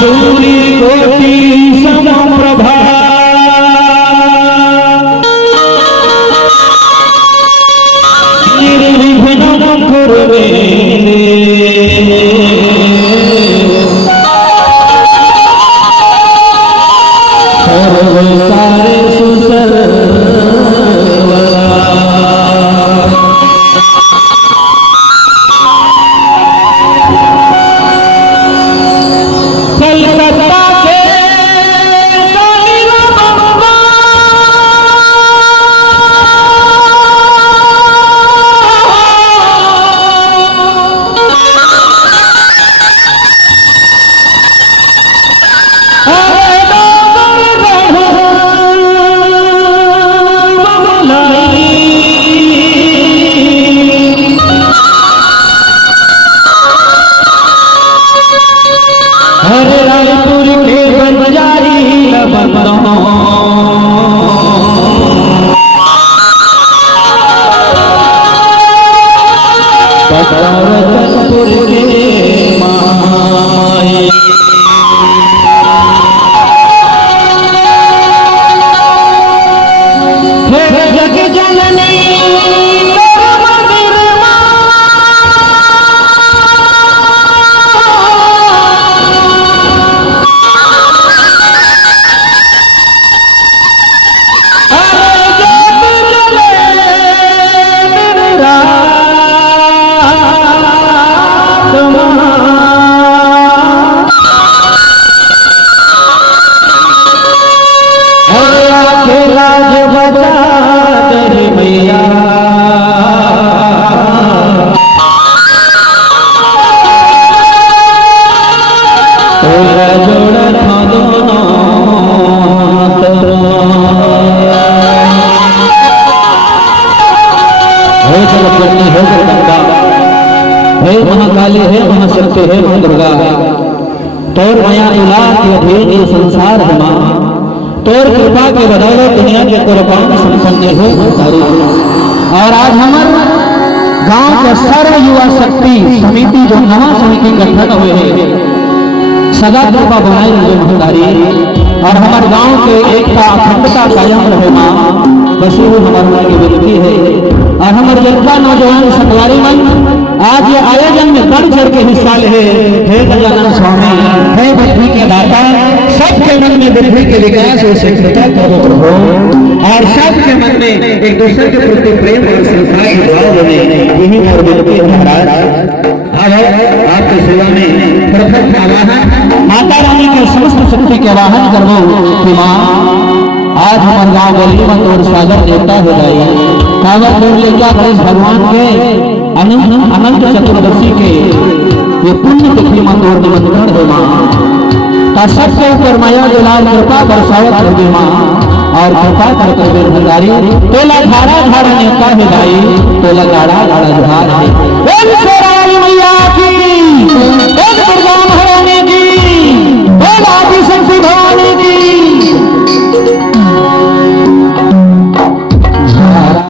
सूर्य कोटि समप्रभा अरे रायपुर के बंजारी बसवतपुर के माई जग जननी हे महाकाली है महाशक्ति है मां दुर्गा तोर माया इलाह के अधीन ये संसार है मां तोर कृपा के बदौलत दुनिया के कुर्बान संपन्न हो तारी। और आज हमार गांव के सर्व युवा शक्ति समिति जो नवा समिति गठन हुए है सदा कृपा बनाए रहे महतारी। और हमारे गांव के एकता अखंडता कायम रहे मां बस वो हमारे की विनती है। और हमारे जनता नौजवान सकलारी मन आज ये आयोजन में बढ़ चढ़ के हिस्सा ले। हे गजानन स्वामी हे बुद्धि के दाता सबके मन में बुद्धि के विकास और शीघ्रता करो प्रभु और सबके मन में एक दूसरे के प्रति प्रेम और श्रद्धा की भाव बने यही मोर विनती है महाराज। अब आपकी सेवा में प्रथम आवाहन माता रानी के समस्त शक्ति के आवाहन करो कि माँ आज हमारे गाँव गली मत और सागर देवता हो जाए कागज जोड़ ले क्या गणेश भगवान के अनंत चतुर्दशी के ये पुण्य तिथि मत और निमंत्रण हो माँ सबके ऊपर माया दुलार कृपा बरसावत होगी माँ और कृपा कर कर भंडारी तोला धारा धारा नेता है भाई तोला गाड़ा गाड़ा जुहार है।